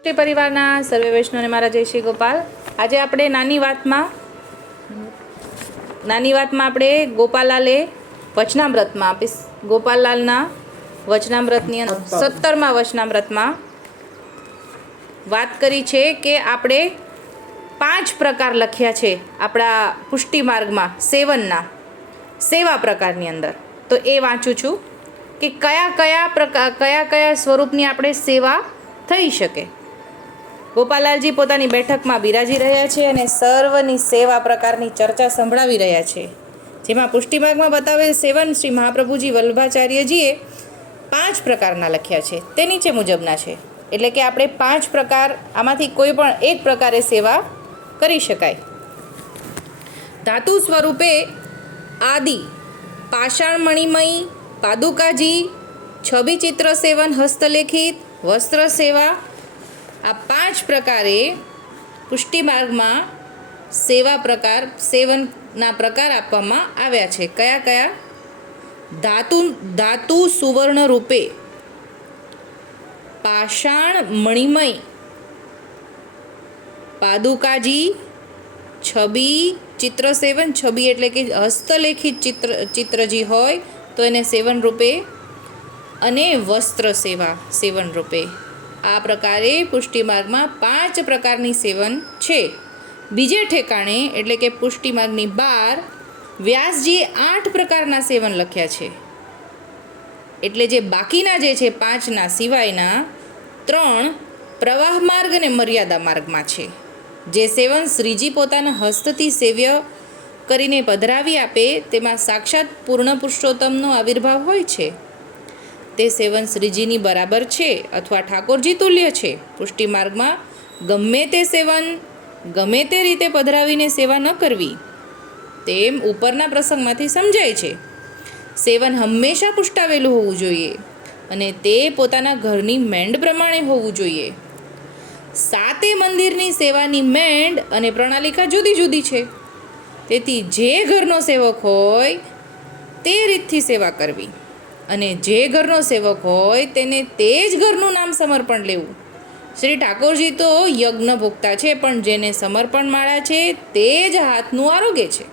શ્રી પરિવારના સર્વે વૈષ્ણવને મારા જય શ્રી ગોપાલ. આજે આપણે નાની વાતમાં આપણે ગોપાલાલે વચનામૃતમાં ગોપાલાલના વચનામૃતની 17મા વચનામૃતમાં વાત કરી છે કે આપણે 5 પ્રકાર લખ્યા છે આપણા પુષ્ટિ માર્ગમાં સેવા પ્રકારની અંદર. તો એ વાંચું છું કે કયા સ્વરૂપની આપણે સેવા થઈ શકે. ગોપાલાલજી પોતાની બેઠકમાં બિરાજી રહ્યા છે અને સર્વની સેવા પ્રકારની ચર્ચા સંભળાવી રહ્યા છે, જેમાં પુષ્ટિમાર્ગમાં બતાવેલ સેવન શ્રી મહાપ્રભુજી વલ્લભાચાર્યજીએ 5 પ્રકારના લખ્યા છે. તે નીચે મુજબના છે, એટલે કે આપણે 5 પ્રકાર આમાંથી કોઈ પણ એક પ્રકારે સેવા કરી શકાય. ધાતુ સ્વરૂપે આદિ, પાષાણ મણિમયી, પાદુકાજી, છબી ચિત્ર સેવન, હસ્તલેખિત, વસ્ત્ર સેવા, આ 5 પ્રકારે પુષ્ટિમાર્ગમાં સેવનના પ્રકાર આપવામાં આવ્યા છે. કયા? ધાતુ સુવર્ણ રૂપે, પાષાણ મણિમય, પાદુકાજી, છબી ચિત્ર સેવન, છબી એટલે કે હસ્તલેખિત ચિત્રજી હોય તો એને સેવન રૂપે, અને વસ્ત્ર સેવા સેવન રૂપે. આ પ્રકારે પુષ્ટિમાર્ગમાં 5 પ્રકારની સેવન છે. બીજે ઠેકાણે એટલે કે પુષ્ટિમાર્ગની 12 વ્યાસજીએ 8 પ્રકારના સેવન લખ્યા છે. એટલે જે બાકીના જે છે 5ના સિવાયના 3 પ્રવાહ માર્ગ અને મર્યાદા માર્ગમાં છે. જે સેવન શ્રીજી પોતાના હસ્તથી સેવ્ય કરીને પધરાવી આપે તેમાં સાક્ષાત પૂર્ણ પુરુષોત્તમનો આવિર્ભાવ હોય છે. તે સેવન શ્રીજીની બરાબર છે અથવા ઠાકોરજી તુલ્ય છે. પુષ્ટિમાર્ગમાં ગમે તે સેવન ગમે તે રીતે પધરાવીને સેવા ન કરવી તેમ ઉપરના પ્રસંગમાંથી સમજાય છે. સેવન હંમેશા પુષ્ટાવેલું હોવું જોઈએ અને તે પોતાના ઘરની મેંડ પ્રમાણે હોવું જોઈએ. 7 મંદિરની સેવાની મેંડ અને પ્રણાલિકા જુદી જુદી છે. તેથી જે ઘરનો સેવક હોય તે રીતથી સેવા કરવી અને જે ઘરનો સેવક હોય તેને તે જ ઘરનું નામ સમર્પણ લેવું. શ્રી ઠાકોરજી તો યજ્ઞ ભોગતા છે, પણ જેને સમર્પણ માળા છે તે જ હાથનું આરોગ્ય છે.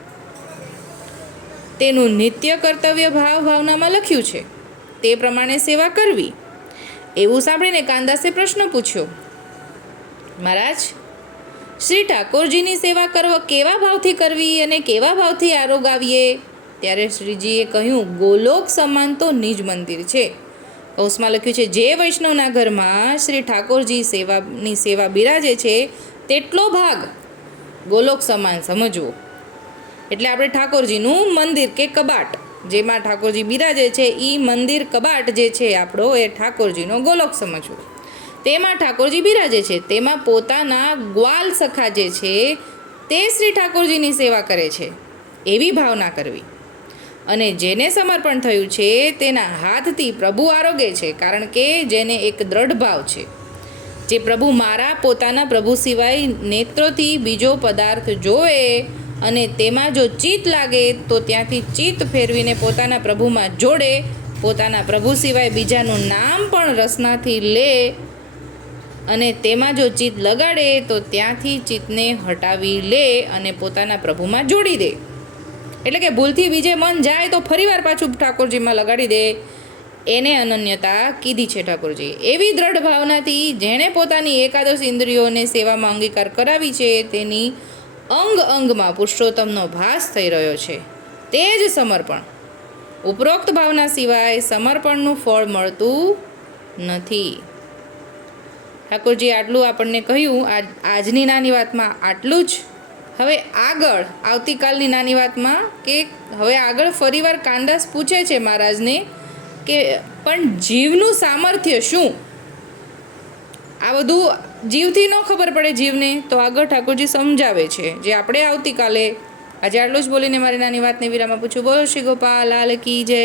તેનું નિત્ય કર્તવ્ય ભાવનામાં લખ્યું છે તે પ્રમાણે સેવા કરવી. એવું સાંભળીને કાનદાસે પ્રશ્ન પૂછ્યો, મહારાજ, શ્રી ઠાકોરજીની સેવા કેવા ભાવથી કરવી અને કેવા ભાવથી આરોગાવીએ? ત્યારે શ્રીજીએ કહ્યું, ગોલોક સમાન તો નિજ મંદિર છે. કૌંસમાં લખ્યું છે, જે વૈષ્ણવના ઘરમાં શ્રી ઠાકોરજી સેવા બિરાજે છે તેટલો ભાગ ગોલોક સમાન સમજવો. એટલે આપણે ઠાકોરજીનું મંદિર કે કબાટ, જેમાં ઠાકોરજી બિરાજે છે એ મંદિર કબાટ જે છે આપણો, એ ઠાકોરજીનો ગોલોક સમજવો. તેમાં ઠાકોરજી બિરાજે છે, તેમાં પોતાના ગ્વાલ સખા જે છે તે શ્રી ઠાકોરજીની સેવા કરે છે એવી ભાવના કરવી. અને જેને સમર્પણ થયું છે તેના હાથથી પ્રભુ આરોગે છે, કારણ કે જેને એક દ્રઢ ભાવ છે, જે પ્રભુ મારા પોતાના પ્રભુ સિવાય નેત્રોથી બીજો પદાર્થ જોવે અને તેમાં જો ચિત્ત લાગે તો ત્યાંથી ચિત્ત ફેરવીને પોતાના પ્રભુમાં જોડે, પોતાના પ્રભુ સિવાય બીજાનું નામ પણ રસનાથી લે અને તેમાં જો ચિત્ત લગાડે તો ત્યાંથી ચિત્તને હટાવી લે અને પોતાના પ્રભુમાં જોડી દે. એટલે કે ભૂલથી બીજે મન જાય તો ફરીવાર પાછું ઠાકોરજીમાં લગાડી દે, એને અનન્યતા કીધી છે ઠાકોરજી. એવી દ્રઢ ભાવનાથી જેણે પોતાની એકાદશ ઇન્દ્રિયોને સેવામાં અંગીકાર કરાવી છે તેની અંગમાં પુરુષોત્તમનો ભાસ થઈ રહ્યો છે. તે જ સમર્પણ. ઉપરોક્ત ભાવના સિવાય સમર્પણનું ફળ મળતું નથી. ઠાકોરજી આટલું આપણને કહ્યું આજની નાની વાતમાં આટલું જ. હવે આગળ આવતીકાલની નાની વાતમાં હવે આગળ ફરીવાર કાનદાસ પૂછે છે મહારાજને કે પણ જીવનું સામર્થ્ય શું? આ બધું જીવથી ન ખબર પડે જીવને, તો આગળ ઠાકોરજી સમજાવે છે, જે આપણે આવતીકાલે. આજે આટલું જ બોલીને મારી નાની વાતને વિરામ આપું છું. બોલો શ્રી ગોપાલ લાલ કી જય.